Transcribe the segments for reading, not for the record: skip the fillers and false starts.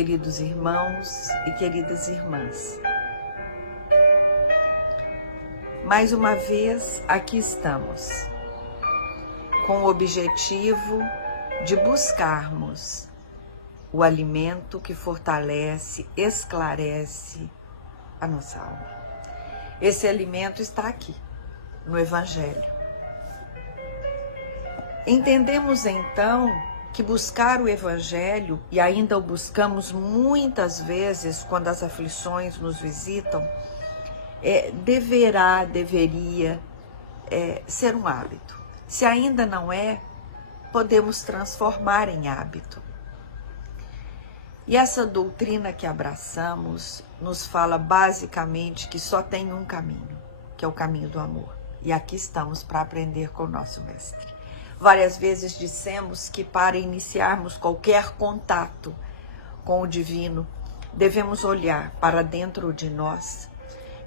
queridos irmãos e queridas irmãs. Mais uma vez aqui estamos, com o objetivo de buscarmos o alimento que fortalece, esclarece a nossa alma. Esse alimento está aqui, no Evangelho. Entendemos então que buscar o Evangelho, e ainda o buscamos muitas vezes quando as aflições nos visitam, deveria ser um hábito. Se ainda não é, podemos transformar em hábito. E essa doutrina que abraçamos nos fala basicamente que só tem um caminho, que é o caminho do amor. E aqui estamos para aprender com o nosso mestre. Várias vezes dissemos que para iniciarmos qualquer contato com o divino, devemos olhar para dentro de nós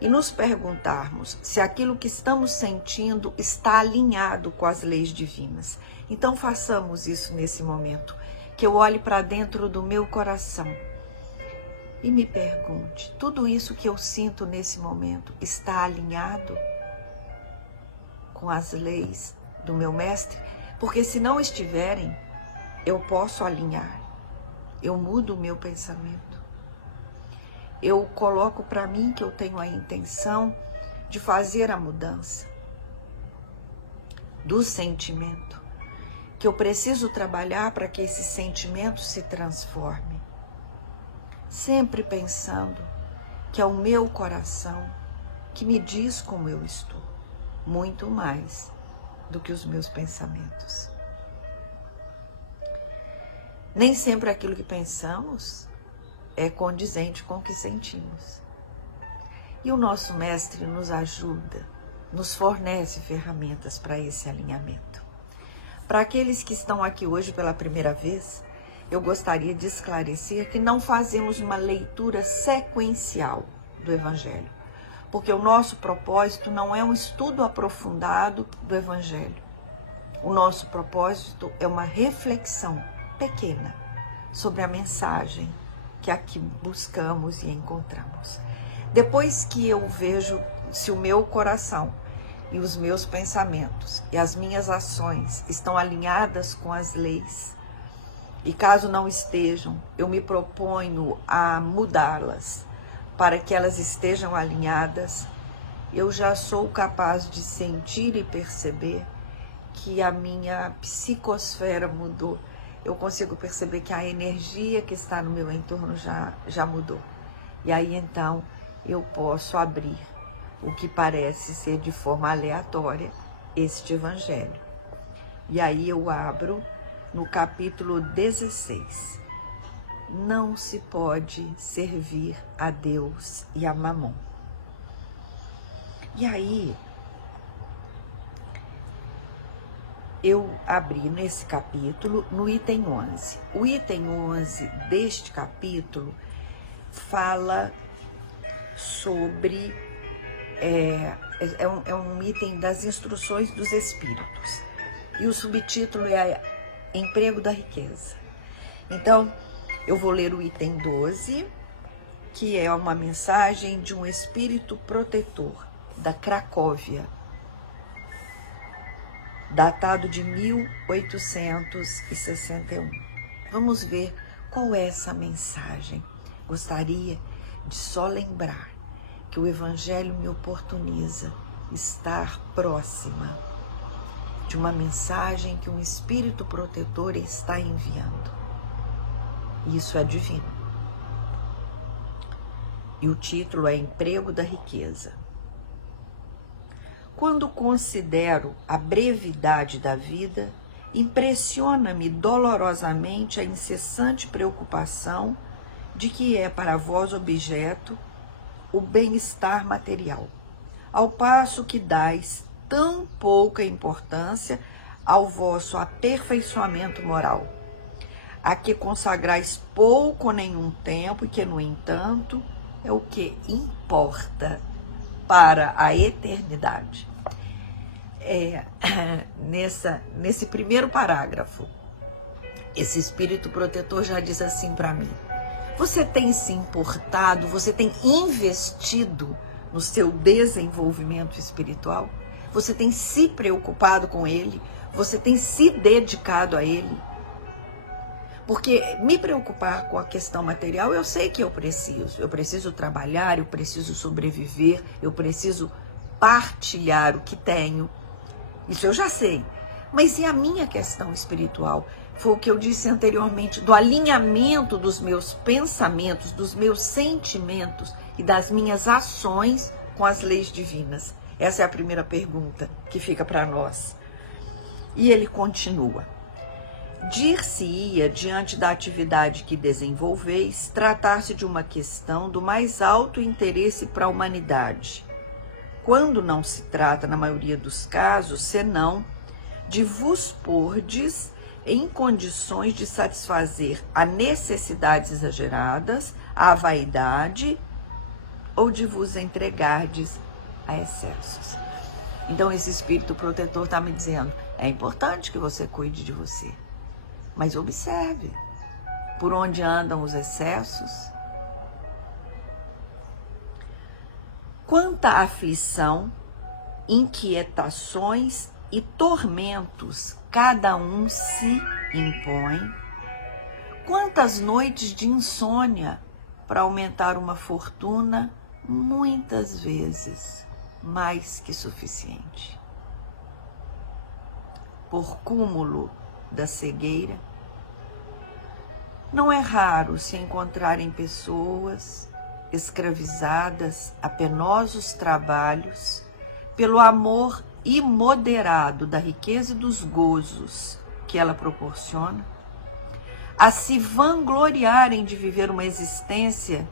e nos perguntarmos se aquilo que estamos sentindo está alinhado com as leis divinas. Então façamos isso nesse momento, que eu olhe para dentro do meu coração e me pergunte, tudo isso que eu sinto nesse momento está alinhado com as leis do meu mestre? Porque se não estiverem, eu posso alinhar, eu mudo o meu pensamento. Eu coloco para mim que eu tenho a intenção de fazer a mudança do sentimento, que eu preciso trabalhar para que esse sentimento se transforme. Sempre pensando que é o meu coração que me diz como eu estou, muito mais do que os meus pensamentos. Nem sempre aquilo que pensamos é condizente com o que sentimos. E o nosso mestre nos ajuda, nos fornece ferramentas para esse alinhamento. Para aqueles que estão aqui hoje pela primeira vez, eu gostaria de esclarecer que não fazemos uma leitura sequencial do Evangelho, porque o nosso propósito não é um estudo aprofundado do Evangelho. O nosso propósito é uma reflexão pequena sobre a mensagem que aqui buscamos e encontramos. Depois que eu vejo se o meu coração e os meus pensamentos e as minhas ações estão alinhadas com as leis, e caso não estejam, eu me proponho a mudá-las para que elas estejam alinhadas, eu já sou capaz de sentir e perceber que a minha psicosfera mudou. Eu consigo perceber que a energia que está no meu entorno já mudou. E aí então eu posso abrir o que parece ser de forma aleatória este Evangelho. E aí eu abro no capítulo 16. Não se pode servir a Deus e a Mamon. E aí eu abri nesse capítulo, no item 11. O item 11 deste capítulo fala sobre... É um item das instruções dos Espíritos. E o subtítulo é Emprego da Riqueza. Então, eu vou ler o item 12, que é uma mensagem de um espírito protetor da Cracóvia, datado de 1861. Vamos ver qual é essa mensagem. Gostaria de só lembrar que o Evangelho me oportuniza estar próxima de uma mensagem que um espírito protetor está enviando. Isso é divino. E o título é Emprego da Riqueza. Quando considero a brevidade da vida, impressiona-me dolorosamente a incessante preocupação de que é para vós objeto o bem-estar material, ao passo que dais tão pouca importância ao vosso aperfeiçoamento moral, a que consagrais pouco ou nenhum tempo e que, no entanto, é o que importa para a eternidade. Nesse primeiro parágrafo, esse espírito protetor já diz assim para mim: Você tem se importado, você tem investido no seu desenvolvimento espiritual? Você tem se preocupado com ele? Você tem se dedicado a ele? Porque me preocupar com a questão material, eu sei que eu preciso trabalhar, eu preciso sobreviver, eu preciso partilhar o que tenho. Isso eu já sei. Mas e a minha questão espiritual? Foi o que eu disse anteriormente, do alinhamento dos meus pensamentos, dos meus sentimentos e das minhas ações com as leis divinas. Essa é a primeira pergunta que fica para nós. E ele continua. Dir-se-ia, diante da atividade que desenvolveis, tratar-se de uma questão do mais alto interesse para a humanidade, quando não se trata, na maioria dos casos, senão de vos pordes em condições de satisfazer a necessidades exageradas, a vaidade, ou de vos entregardes a excessos. Então esse espírito protetor está me dizendo, é importante que você cuide de você, mas observe por onde andam os excessos. Quanta aflição, inquietações e tormentos cada um se impõe, quantas noites de insônia para aumentar uma fortuna, muitas vezes mais que suficiente. Por cúmulo da cegueira, não é raro se encontrarem pessoas escravizadas a penosos trabalhos pelo amor imoderado da riqueza e dos gozos que ela proporciona, a se vangloriarem de viver uma existência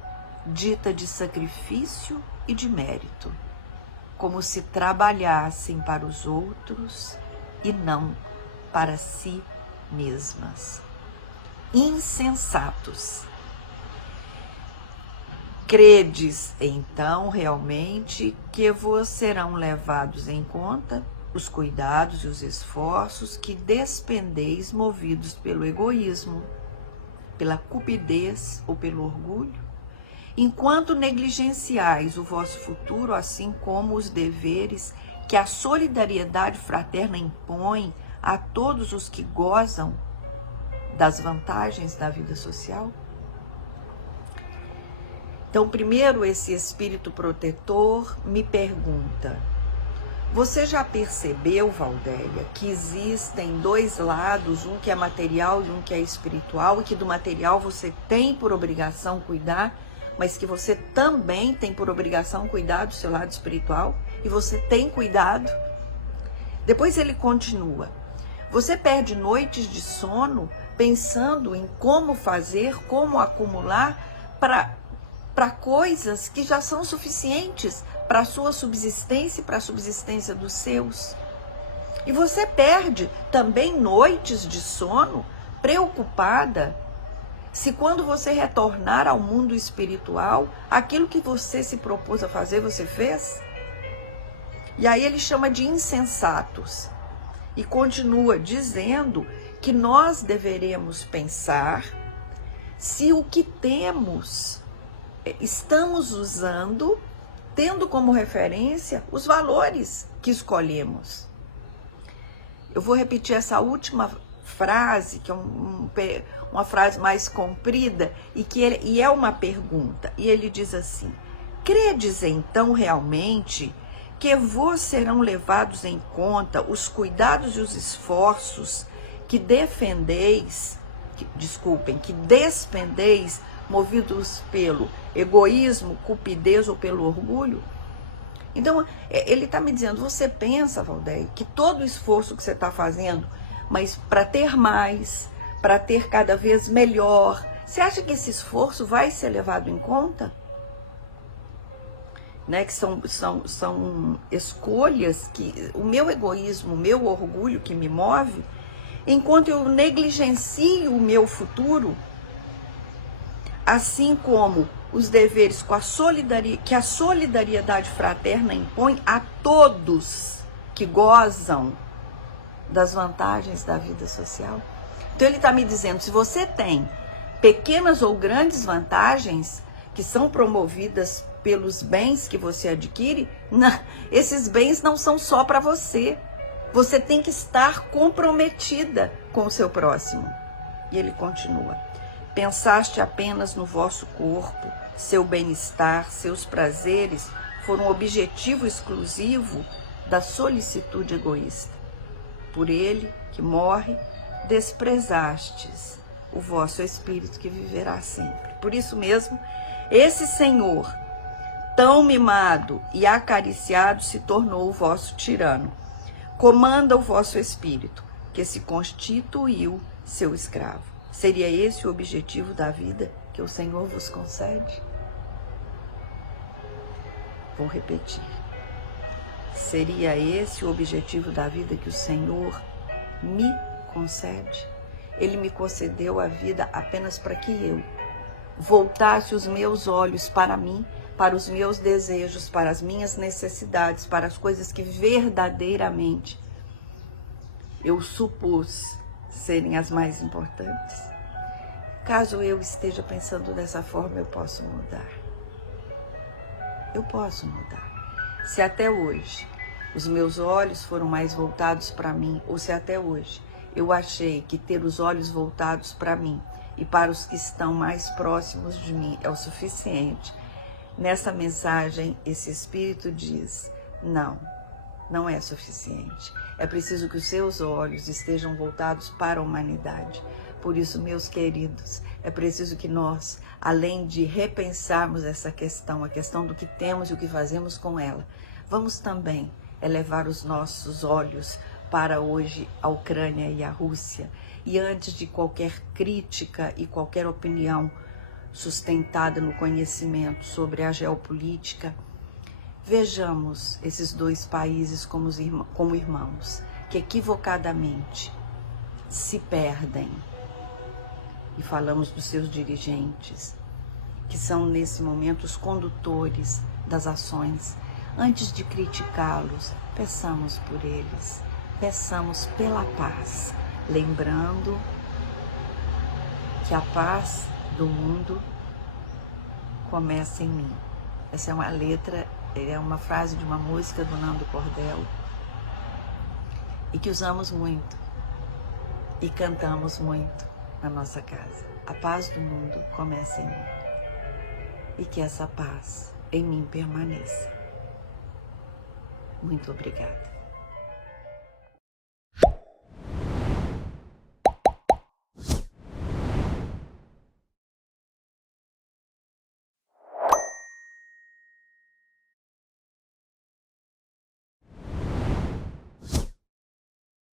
dita de sacrifício e de mérito, como se trabalhassem para os outros e não para si mesmas. Insensatos. Credes, então, realmente que vos serão levados em conta os cuidados e os esforços que despendeis movidos pelo egoísmo, pela cupidez ou pelo orgulho, enquanto negligenciais o vosso futuro, assim como os deveres que a solidariedade fraterna impõe a todos os que gozam das vantagens da vida social? Então, primeiro, esse espírito protetor me pergunta, você já percebeu, Valdélia, que existem dois lados, um que é material e um que é espiritual, e que do material você tem por obrigação cuidar, mas que você também tem por obrigação cuidar do seu lado espiritual, e você tem cuidado? Depois ele continua, você perde noites de sono pensando em como fazer, como acumular para coisas que já são suficientes para a sua subsistência e para a subsistência dos seus. E você perde também noites de sono preocupada se quando você retornar ao mundo espiritual, aquilo que você se propôs a fazer, você fez? E aí ele chama de insensatos e continua dizendo que nós deveremos pensar se o que temos estamos usando, tendo como referência os valores que escolhemos. Eu vou repetir essa última frase, que é uma frase mais comprida, e é uma pergunta. E ele diz assim, credes então realmente que vos serão levados em conta os cuidados e os esforços que despendeis, movidos pelo egoísmo, cupidez ou pelo orgulho? Então, ele está me dizendo, você pensa, Valdélia, que todo o esforço que você está fazendo, mas para ter mais, para ter cada vez melhor, você acha que esse esforço vai ser levado em conta? Né, que são escolhas que o meu egoísmo, o meu orgulho que me move, enquanto eu negligencio o meu futuro, assim como os deveres que a solidariedade fraterna impõe a todos que gozam das vantagens da vida social. Então ele está me dizendo, se você tem pequenas ou grandes vantagens que são promovidas pelos bens que você adquire, esses bens não são só para você. Você tem que estar comprometida com o seu próximo. E ele continua: pensaste apenas no vosso corpo, seu bem-estar, seus prazeres foram objetivo exclusivo da solicitude egoísta. Por ele, que morre, desprezastes o vosso espírito que viverá sempre. Por isso mesmo, esse Senhor, tão mimado e acariciado, se tornou o vosso tirano. Comanda o vosso espírito, que se constituiu seu escravo. Seria esse o objetivo da vida que o Senhor vos concede? Vou repetir. Seria esse o objetivo da vida que o Senhor me concede? Ele me concedeu a vida apenas para que eu voltasse os meus olhos para mim, para os meus desejos, para as minhas necessidades, para as coisas que verdadeiramente eu supus serem as mais importantes. Caso eu esteja pensando dessa forma, eu posso mudar. Eu posso mudar. Se até hoje os meus olhos foram mais voltados para mim, ou se até hoje eu achei que ter os olhos voltados para mim e para os que estão mais próximos de mim é o suficiente, nessa mensagem esse Espírito diz: não, não é suficiente. É preciso que os seus olhos estejam voltados para a humanidade. Por isso, meus queridos, é preciso que nós, além de repensarmos essa questão, a questão do que temos e o que fazemos com ela, vamos também elevar os nossos olhos para hoje a Ucrânia e a Rússia. E antes de qualquer crítica e qualquer opinião sustentada no conhecimento sobre a geopolítica, vejamos esses dois países como irmãos, que equivocadamente se perdem. E falamos dos seus dirigentes, que são nesse momento os condutores das ações. Antes de criticá-los, peçamos por eles, peçamos pela paz, lembrando que a paz do mundo começa em mim. Essa é uma letra, é uma frase de uma música do Nando Cordel, e que usamos muito e cantamos muito na nossa casa. A paz do mundo começa em mim. E que essa paz em mim permaneça. Muito obrigada.